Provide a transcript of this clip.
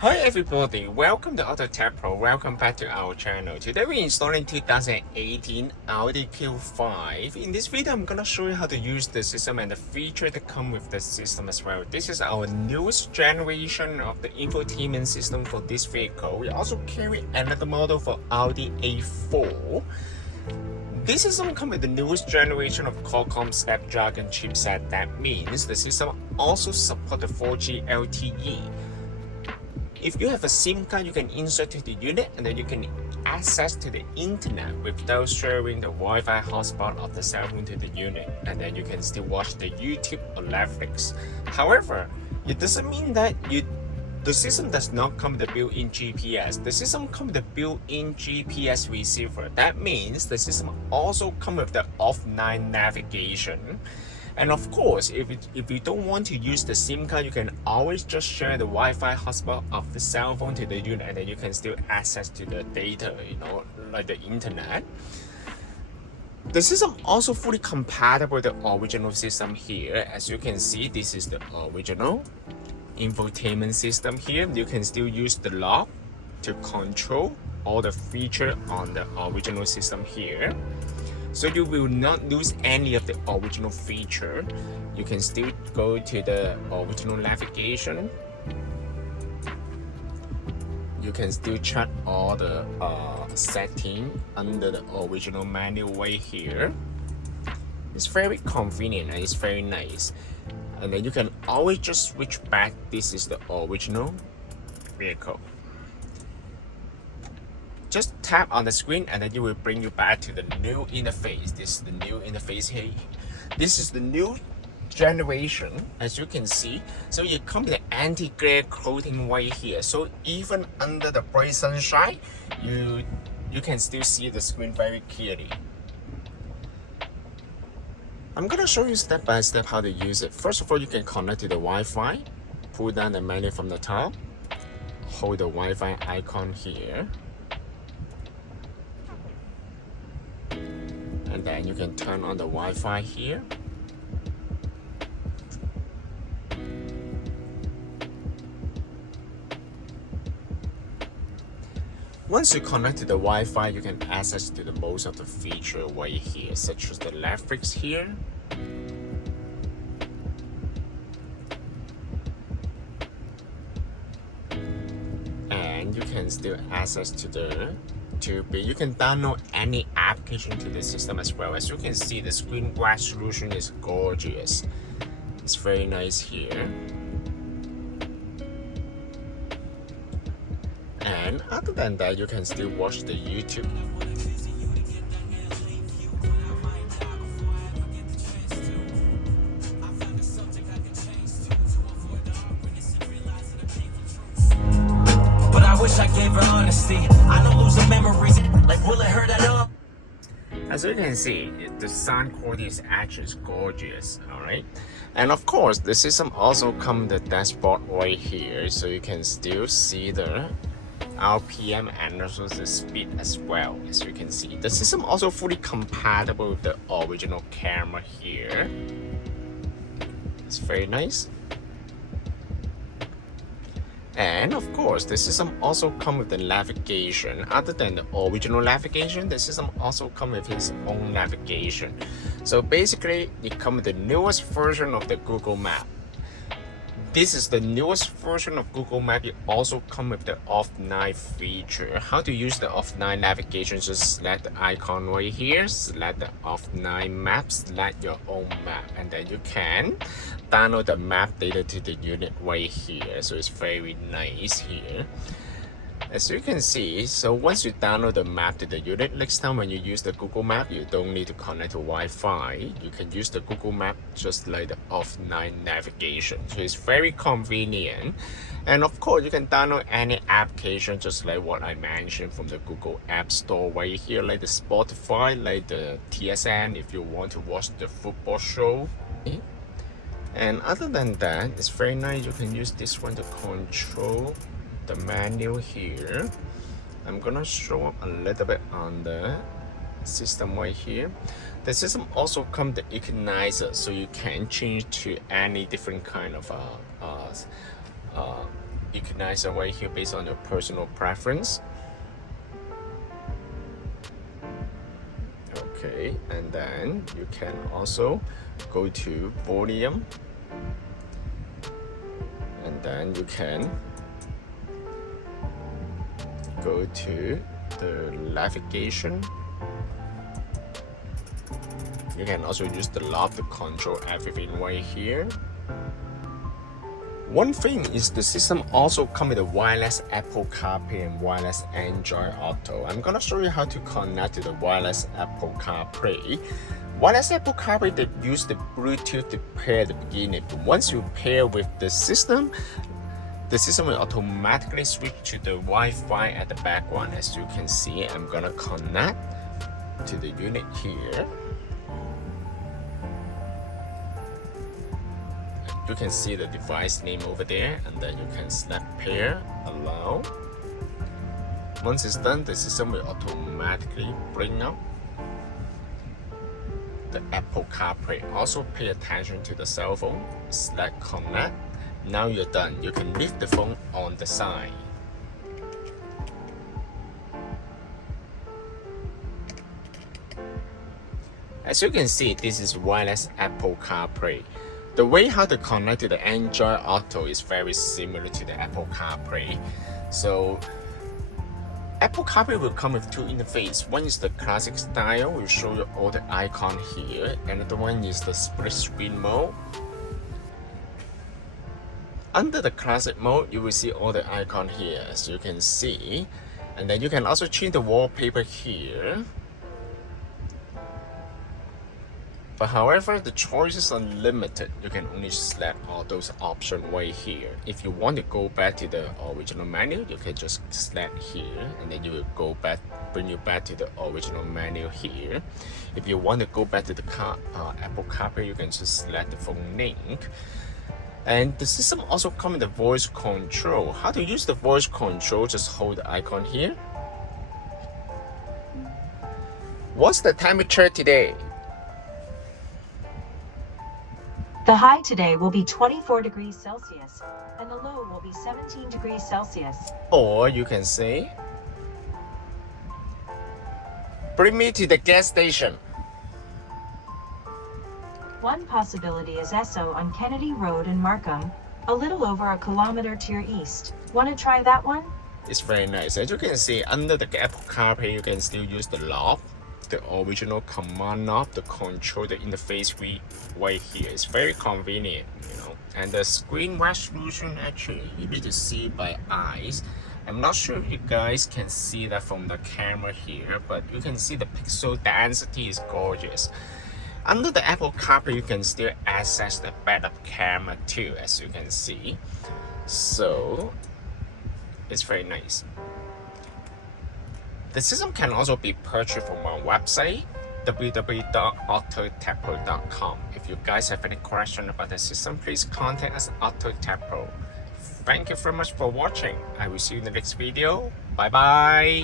Hi everybody, welcome to AutoTecPro. Welcome back to our channel. Today we're installing 2018 Audi Q5. In this video, I'm gonna show you how to use the system and the feature that come with the system as well. This is our newest generation of the infotainment system for this vehicle. We also carry another model for Audi A4. This system comes with the newest generation of Qualcomm Snapdragon chipset. That means the system also supports the 4G LTE. If you have a SIM card, you can insert to the unit and then you can access to the internet without sharing the Wi-Fi hotspot of the cell phone to the unit, and then you can still watch the YouTube or Netflix. However, it doesn't mean that the system does not come with the built-in GPS. The system comes with the built-in GPS receiver. That means the system also comes with the offline navigation. And of course, if you don't want to use the SIM card, you can always just share the Wi-Fi hotspot of the cell phone to the unit, and then you can still access to the data, like the internet. The system also fully compatible with the original system here. As you can see, this is the original infotainment system here. You can still use the lock to control all the features on the original system here. So you will not lose any of the original feature. You can still go to the original navigation. You can still check all the settings under the original menu way here. It's very convenient and it's very nice. And then you can always just switch back. This is the original vehicle. Just tap on the screen and then it will bring you back to the new interface. This is the new interface here. This is the new generation, as you can see. So it comes with the anti-glare coating right here. So even under the bright sunshine, you can still see the screen very clearly. I'm gonna show you step by step how to use it. First of all, you can connect to the Wi-Fi. Pull down the menu from the top. Hold the Wi-Fi icon here. And then you can turn on the Wi-Fi here. Once you connect to the Wi-Fi, you can access to the most of the feature right here, such as the Netflix here. And you can still access to the you can download any application to the system as well. As you can see, the screen resolution is gorgeous. It's very nice here. And other than that, you can still watch the YouTube. Wish I gave her honesty. I know losing memories. Like, will it hurt at all? As you can see, the sound quality is actually gorgeous, alright? And of course, the system also comes with the dashboard right here, so you can still see the RPM and also the speed as well. As you can see, the system also fully compatible with the original camera here. It's very nice. And of course, the system also comes with the navigation. Other than the original navigation, the system also comes with its own navigation. So basically, it comes with the newest version of the Google Map. This is the newest version of Google Map. It also comes with the offline feature. How to use the offline navigation? Just select the icon right here, select the offline map, select your own map, and then you can download the map data to the unit right here. So it's very nice here. As you can see, so once you download the map to the unit, next time when you use the Google Map, you don't need to connect to Wi-Fi. You can use the Google Map just like the offline navigation. So it's very convenient. And of course, you can download any application just like what I mentioned from the Google App Store right here, like the Spotify, like the TSN if you want to watch the football show. And other than that, it's very nice. You can use this one to control the menu here. I'm gonna show up a little bit on the system right here. The system also comes with the equalizer, so you can change to any different kind of equalizer right here based on your personal preference. Okay, and then you can also go to volume, and then you can go to the navigation. You can also use the knob to control everything right here. One thing is the system also comes with a wireless Apple CarPlay and wireless Android Auto. I'm gonna show you how to connect to the wireless Apple CarPlay. Wireless Apple CarPlay, they use the Bluetooth to pair at the beginning, but once you pair with the system will automatically switch to the Wi-Fi at the background. As you can see, I'm gonna connect to the unit here. You can see the device name over there, and then you can select pair, allow. Once it's done, the system will automatically bring up the Apple CarPlay. Also pay attention to the cell phone, select connect. Now you're done. You can leave the phone on the side. As you can see, this is wireless Apple CarPlay. The way how to connect to the Android Auto is very similar to the Apple CarPlay. So Apple CarPlay will come with two interfaces. One is the classic style, will show you all the icons here. Another one is the split screen mode. Under the classic mode, you will see all the icons here, as you can see. And then you can also change the wallpaper here. But however, the choices are limited. You can only select all those options right here. If you want to go back to the original menu, you can just select here, and then you will go back, bring you back to the original menu here. If you want to go back to the Apple CarPlay, you can just select the phone link. And the system also comes with the voice control. How to use the voice control? Just hold the icon here. What's the temperature today? The high today will be 24 degrees Celsius, and the low will be 17 degrees Celsius. Or you can say, bring me to the gas station. One possibility is Esso on Kennedy Road in Markham, a little over a kilometer to your east. Want to try that one? It's very nice. As you can see, under the Apple CarPlay, you can still use the knob, the original command knob to control the interface right here. It's very convenient, you know. And the screen resolution, actually, you need to see by eyes. I'm not sure if you guys can see that from the camera here, but you can see the pixel density is gorgeous. Under the Apple CarPlay, you can still access the backup camera too, as you can see. So it's very nice. The system can also be purchased from our website, www.AutoTecPro.com. If you guys have any question about the system, please contact us at AutoTecPro. Thank you very much for watching. I will see you in the next video. Bye bye.